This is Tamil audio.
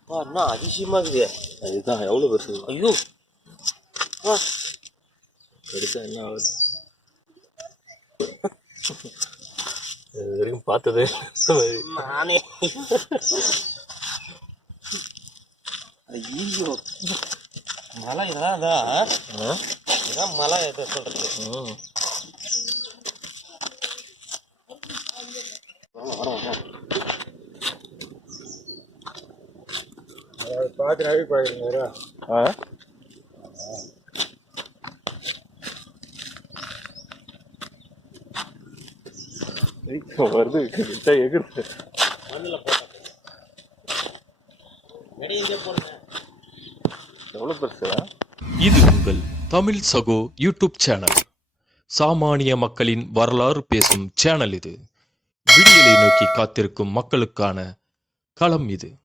அப்பா என்ன அதிசயமா இருக்குது இதுதான் எவ்வளோ பெருசு ஐயோ அப்பா, கடிச்சா என்ன ஆகுது இது வரைக்கும் பார்த்ததே நானே ஐயோ மலை இதெல்லாம் இதான் ஆ? இதான் மலை எதை சொல்றது ம். பார்த்து நவி பாக்குறீங்களா ஆ? வருது எகுது எவ்வளோ இது உங்கள் தமிழ் சகோ யூடியூப் சேனல். சாமானிய மக்களின் வரலாறு பேசும் சேனல் இது. விடியலை நோக்கி காத்திருக்கும் மக்களுக்கான களம் இது.